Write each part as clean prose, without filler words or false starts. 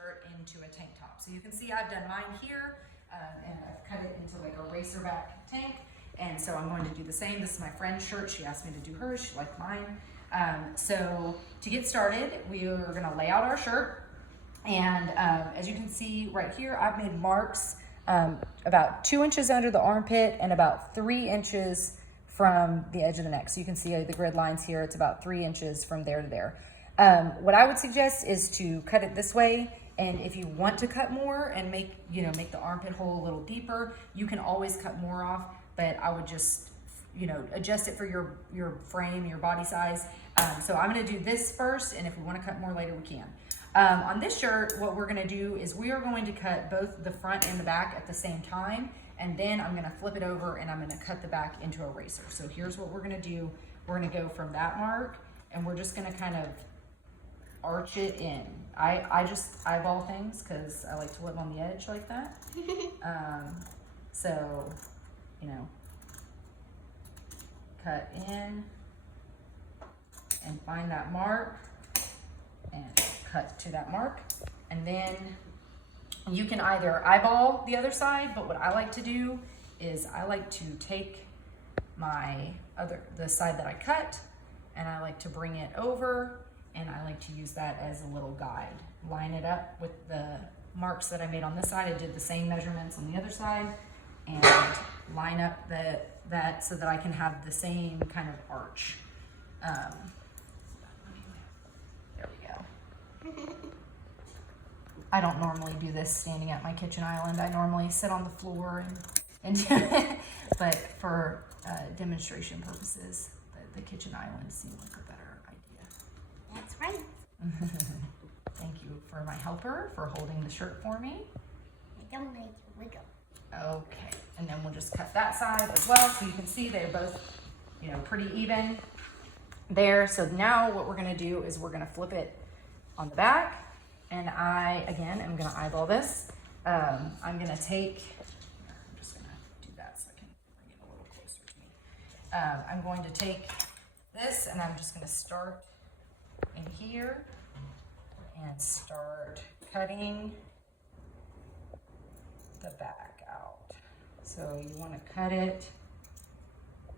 shirt into a tank top. So you can see I've done mine here, and I've cut it into like a Racerback tank. And so I'm going to do the same. This is my friend's shirt. She asked me to do hers. She liked mine. So to get started, we are gonna lay out our shirt. And as you can see right here, I've made marks about 2 inches under the armpit and about 3 inches from the edge of the neck. So you can see the grid lines here. It's about 3 inches from there to there. What I would suggest is to cut it this way. And if you want to cut more and make the armpit hole a little deeper, you can always cut more off. But I would just, adjust it for your frame, your body size. So I'm gonna do this first, and if we wanna cut more later, we can. On this shirt, what we're gonna do is we are going to cut both the front and the back at the same time, and then I'm gonna flip it over and I'm gonna cut the back into a racer. So here's what we're gonna do. We're gonna go from that mark, and we're just gonna kind of arch it in. I just eyeball things because I like to live on the edge like that. So, cut in and find that mark and cut to that mark. And then you can either eyeball the other side, but what I like to do is I like to take the side that I cut, and I like to bring it over, and I like to use that as a little guide. Line it up with the marks that I made on this side. I did the same measurements on the other side, and line up that so that I can have the same kind of arch. There we go. I don't normally do this standing at my kitchen island. I normally sit on the floor and do it, but for demonstration purposes, the kitchen island seemed like a better idea. That's right. Thank you for my helper for holding the shirt for me. I don't make you wiggle. Okay, and then we'll just cut that side as well, so you can see they're both, pretty even there. So now what we're gonna do is we're gonna flip it on the back, and I, again, am gonna eyeball this. I'm just gonna do that so I can bring it a little closer to me. I'm going to take this, and I'm just gonna start in here and start cutting the back out. So you want to cut it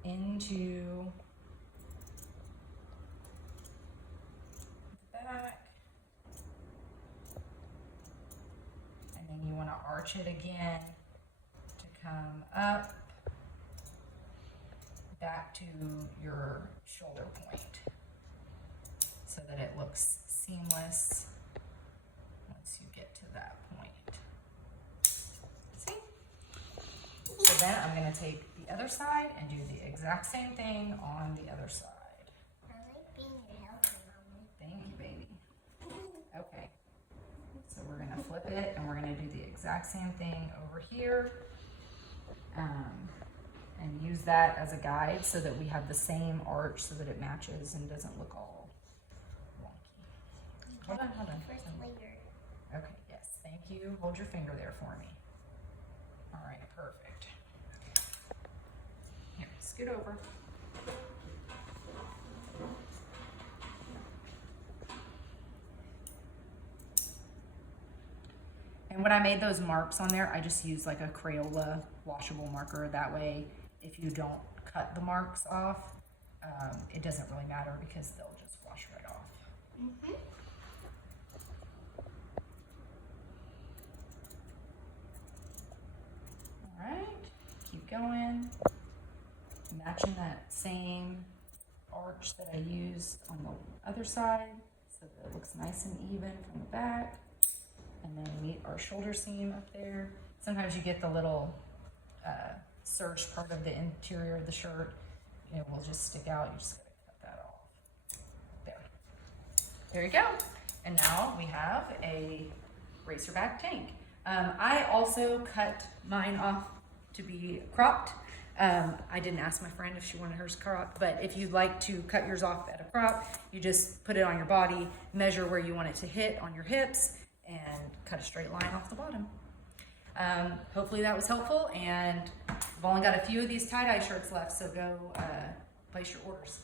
into the back, and then you want to arch it again to come up back to your shoulder point so that it looks seamless once you get to that point. See? So then I'm going to take the other side and do the exact same thing on the other side. I like being your helper, Mommy. Thank you, baby. Okay. So we're going to flip it, and we're going to do the exact same thing over here. And use that as a guide so that we have the same arch so that it matches and doesn't look all wonky. Hold on. First layer. Okay, yes, thank you. Hold your finger there for me. All right, perfect. Here, scoot over. And when I made those marks on there, I just used like a Crayola washable marker. That way, if you don't cut the marks off, it doesn't really matter because they'll just wash right off. Mm-hmm. All right, keep going. Matching that same arch that I used on the other side so that it looks nice and even from the back. And then meet our shoulder seam up there. Sometimes you get the little serge part of the interior of the shirt. It will just stick out. You just gotta cut that off. There you go. And now we have a Racerback tank. I also cut mine off to be cropped. I didn't ask my friend if she wanted hers cropped, but if you'd like to cut yours off at a crop, you just put it on your body, measure where you want it to hit on your hips, and cut a straight line off the bottom. Hopefully that was helpful, and I've only got a few of these tie-dye shirts left, so go place your orders.